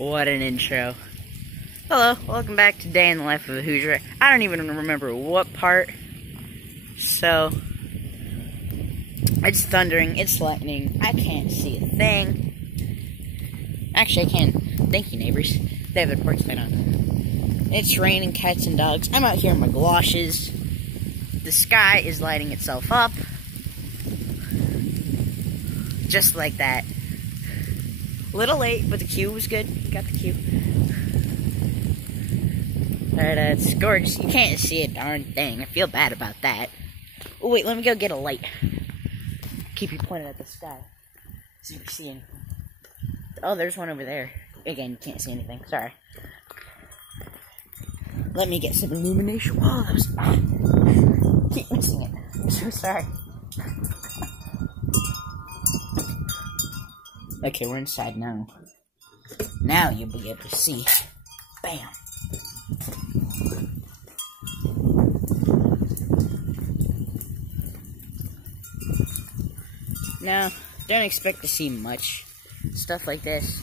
What an intro. Hello, welcome back to Day in the Life of a Hoosier. I don't even remember what part. So, it's thundering, it's lightning, I can't see a thing. Actually, I can. Thank you, neighbors. They have their porch light on. It's raining cats and dogs. I'm out here in my galoshes. The sky is lighting itself up. Just like that. A little late, but the cue was good. Got the cue. Alright, it's gorgeous. You can't see a darn thing. I feel bad about that. Oh, wait, let me go get a light. Keep you pointed at the sky. See if you see anything. Oh, there's one over there. Again, you can't see anything. Sorry. Let me get some illumination. Oh, that was... Keep missing it. I'm so sorry. Okay, we're inside now. Now you'll be able to see. Bam. Now, don't expect to see much stuff like this.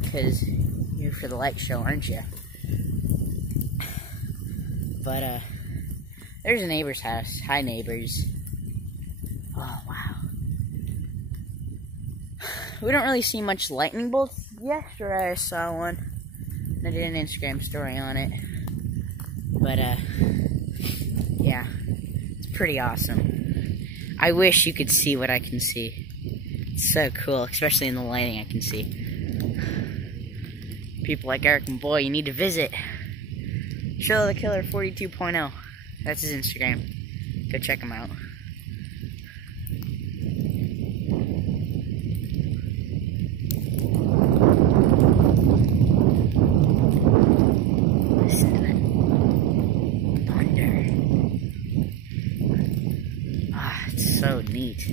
Because you're for the light show, aren't you? But, there's a neighbor's house. Hi, neighbors. Oh, wow. We don't really see much lightning bolts. Yesterday I saw one. I did an Instagram story on it. But, yeah. It's pretty awesome. I wish you could see what I can see. It's so cool, especially in the lighting I can see. People like Eric and Boy, you need to visit. Show the Killer 42.0. That's his Instagram. Go check him out. Listen to that thunder. Ah, it's so neat.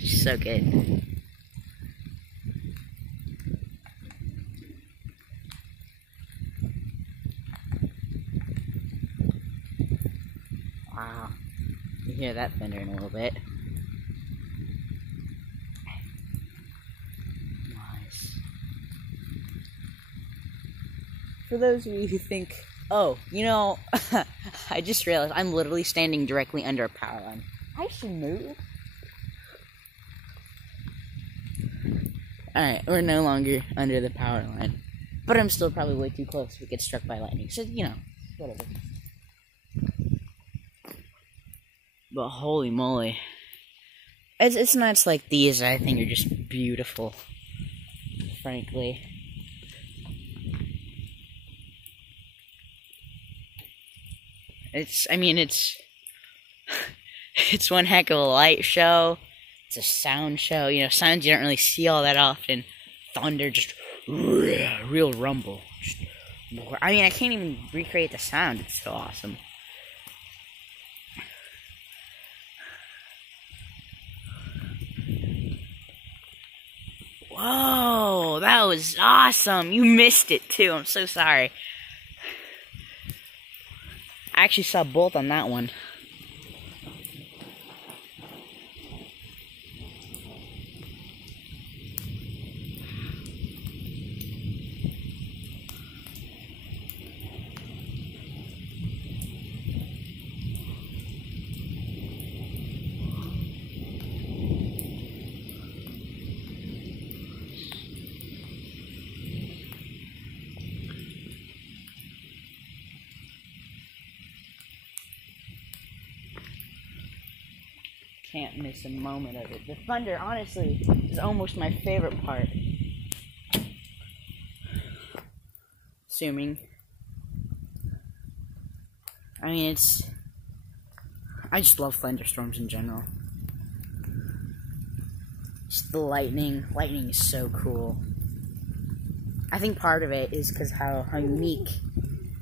It's so good. Wow. You hear that thunder in a little bit. Nice. For those of you who think, oh, you know, I just realized I'm literally standing directly under a power line. I should move. Alright, we're no longer under the power line. But I'm still probably way too close to get struck by lightning. So, you know, whatever. But holy moly. It's nights like these that I think are just beautiful. Frankly. It's one heck of a light show. It's a sound show. You know, sounds you don't really see all that often. Thunder, just real rumble. I mean, I can't even recreate the sound. It's so awesome. Whoa, that was awesome. You missed it too. I'm so sorry. I actually saw both on that one. Can't miss a moment of it. The thunder, honestly, is almost my favorite part. Assuming. I mean, I just love thunderstorms in general. Just the lightning. Lightning is so cool. I think part of it is because how unique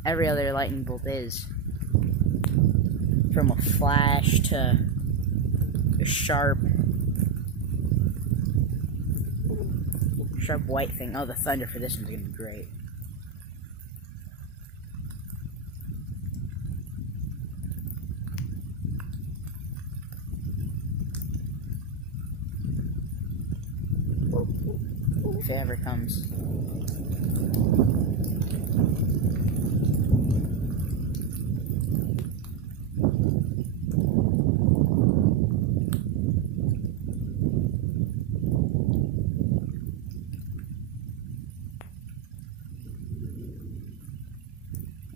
every other lightning bolt is. From a flash to a sharp white thing. Oh, the thunder for this one's gonna be great. it ever comes.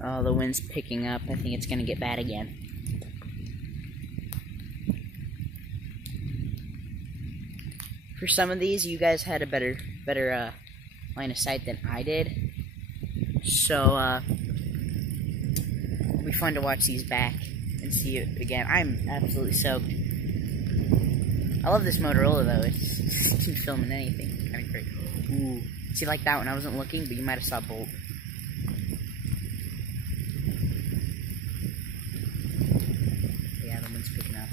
Oh, the wind's picking up. I think it's gonna get bad again. For some of these, you guys had a better line of sight than I did. So, it'll be fun to watch these back and see it again. I'm absolutely soaked. I love this Motorola, though. It's can film in anything. Kind of great. Ooh. See, like that one, I wasn't looking, but you might have saw Bolt. Yeah, the wind's picking up.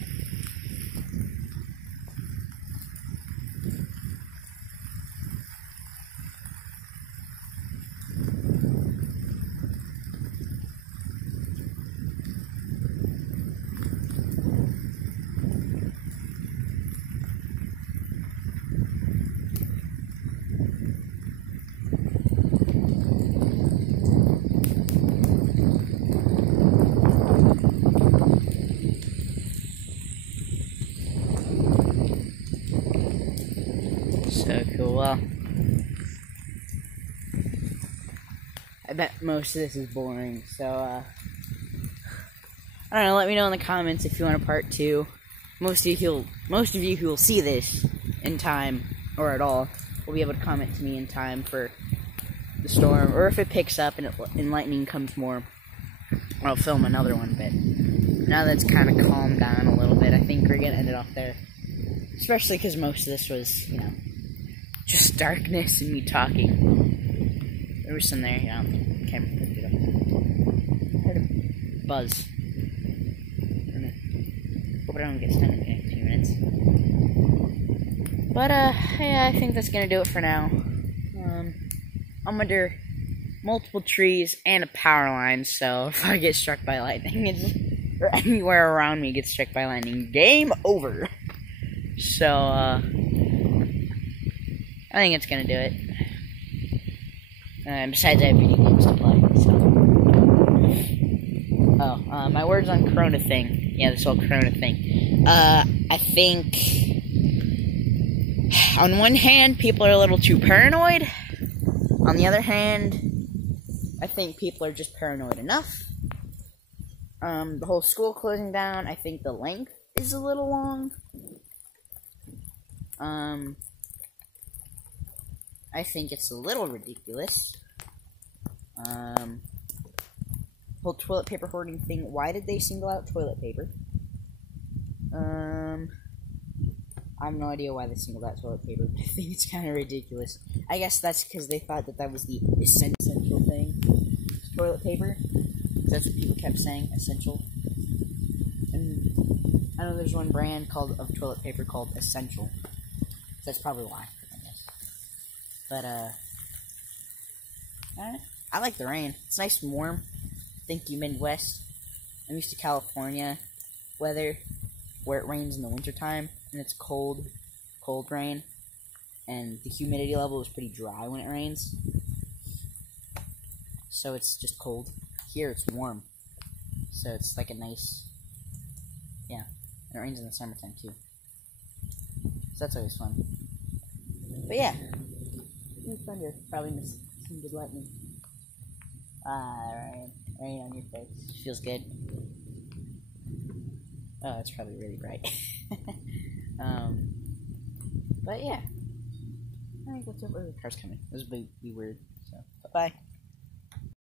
So cool. Well, I bet most of this is boring, so I don't know, let me know in the comments if you want a part 2. Most of you who will see this in time, or at all, will be able to comment to me in time for the storm, or if it picks up and lightning comes more, I'll film another one. But now that it's kind of calmed down a little bit, I think we're gonna end it off there. Especially because most of this was, you know, just darkness and me talking. There was some there, yeah. Camera picked it up. I heard a buzz. Hope I don't get stung in a few minutes. But, yeah, I think that's gonna do it for now. I'm under multiple trees and a power line, so if I get struck by lightning, or anywhere around me gets struck by lightning, game over. So, I think it's gonna do it. Besides, I have video games to play, so. Oh, my words on Corona thing. Yeah, this whole Corona thing. I think, on one hand, people are a little too paranoid. On the other hand, I think people are just paranoid enough. The whole school closing down, I think the length is a little long. I think it's a little ridiculous. Whole toilet paper hoarding thing. Why did they single out toilet paper? I have no idea why they singled out toilet paper. I think it's kind of ridiculous. I guess that's because they thought that was the essential thing. Toilet paper. That's what people kept saying, essential. And I know there's one brand of toilet paper called Essential. So that's probably why, I guess. But, I like the rain. It's nice and warm. Thank you, Midwest. I'm used to California weather, where it rains in the wintertime, and it's cold rain, and the humidity level is pretty dry when it rains. So it's just cold. Here it's warm. So it's like a nice, yeah, and it rains in the summertime too. So that's always fun. But yeah, it's fun to probably miss some good lightning. Rain on your face. Feels good. Oh, it's probably really bright. But yeah, I think that's it. The car's coming. This will be weird. So, bye-bye.